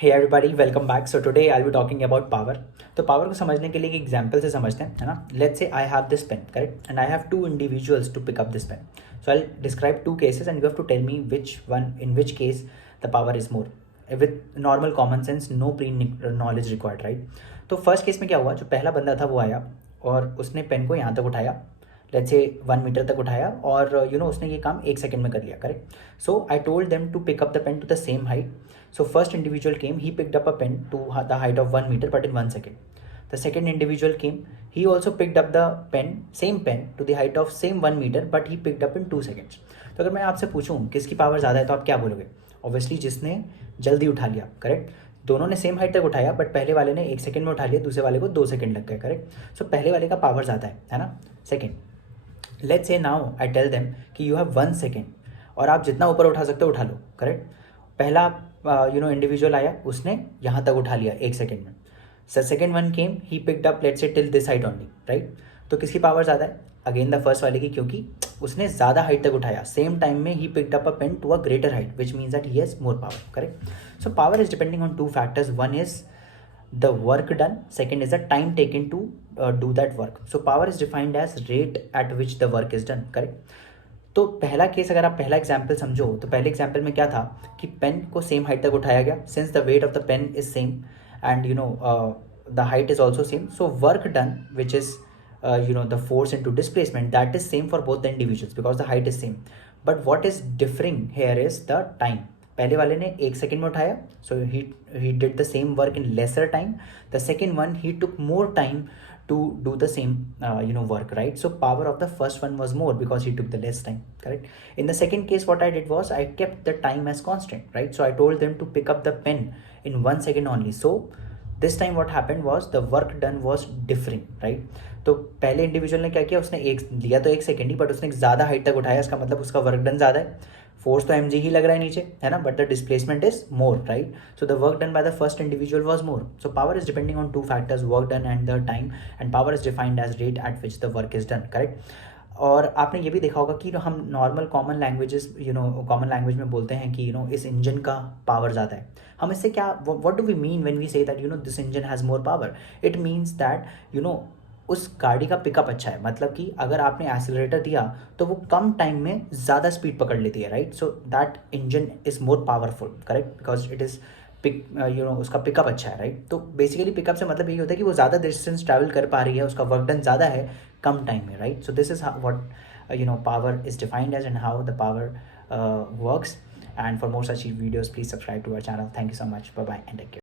Hey everybody welcome back. So today I will be talking about power. तो power को समझने के लिए एक एग्जांपल से समझते हैं, है ना। Let's say I have this pen, correct, and I have two individuals to pick up this pen. So I describe two cases and you have to tell me which one in which case the power is more with normal common sense, no pre knowledge required, right. तो first case में क्या हुआ, जो पहला बंदा था वो आया और उसने पेन को यहाँ तक उठाया, लेट्स से 1 मीटर तक उठाया और उसने ये काम 1 सेकंड में कर लिया, correct. So I told them to pick up the pen to the same height. So first individual came, he picked up a pen to the height of 1 meter, but in 1 second. The second individual came, he also picked up the pen, same pen, to the height of same 1 meter, but he picked up in 2 seconds. तो अगर मैं आपसे पूछूं किसकी power ज़्यादा है तो आप क्या बोलोगे? ऑब्वियसली जिसने जल्दी उठा लिया, करेक्ट। दोनों ने सेम हाइट तक उठाया, बट पहले वाले ने 1 सेकंड में उठा लिया, दूसरे वाले को 2 सेकंड लग गए, करेक्ट। सो पहले वाले का पावर ज़्यादा है ना। Second, let's say now I tell them कि यू हैव 1 सेकेंड और आप जितना ऊपर उठा सकते हो उठा लो, करेक्ट। पहला इंडिविजुअल आया, उसने यहाँ तक उठा लिया 1 सेकंड में। Second one came, he picked up let's say till this height only, right. तो किसकी पावर ज़्यादा है? अगेन द फर्स्ट वाले की, क्योंकि उसने ज़्यादा हाइट तक उठाया, सेम टाइम में ही picked up a pen to a greater height, which means that he has more power, correct. So power is depending on two factors, one is the work done, second is the time taken to do that work. So power is defined as rate at which the work is done, correct. तो पहला case अगर आप पहला example समझो तो पहले example में क्या था कि पेन को सेम हाइट तक उठाया गया, since the weight of the pen is same and the height is also same, so work done which is the force into displacement, that is same for both the individuals because the height is same, but what is differing here is the time. पहले वाले ने 1 second में उठाया, so he did the same work in lesser time. The second one he took more time to do the same work, right? So power of the first one was more because he took the less time, correct. In the second case, what I did was I kept the time as constant, right? So I told them to pick up the pen in 1 second only. So this time what happened was the work done was different, right? तो पहले individual ने क्या किया, उसने एक लिया तो 1 second he, but उसने ज़्यादा हाइट तक उठाया, इसका मतलब उसका वर्क डन ज़्यादा है। फोर्स तो mg ही लग रहा है नीचे, है ना, but the displacement is more, right. So the work done by the first individual was more. So power is depending on two factors, work done and the time, and power is defined as rate at which the work is done, correct. और आपने ये भी देखा होगा कि हम normal common languages common language में बोलते हैं कि इस इंजन का पावर ज़्यादा है। हम इससे क्या, what do we mean when we say that this engine has more power? It means that उस गाड़ी का पिकअप अच्छा है, मतलब कि अगर आपने एक्सीलरेटर दिया तो वो कम टाइम में ज़्यादा स्पीड पकड़ लेती है, right. So that engine is more powerful, correct, because it is उसका पिकअप अच्छा है, राइट। तो बेसिकली पिकअप से मतलब यही होता है कि वो ज़्यादा डिस्टेंस ट्रैवल कर पा रही है, उसका वर्क डन ज़्यादा है कम टाइम में, right. So this is what power is defined as and how the power works. And for more such videos, please subscribe to our channel. Thank you so much. Bye bye and take care.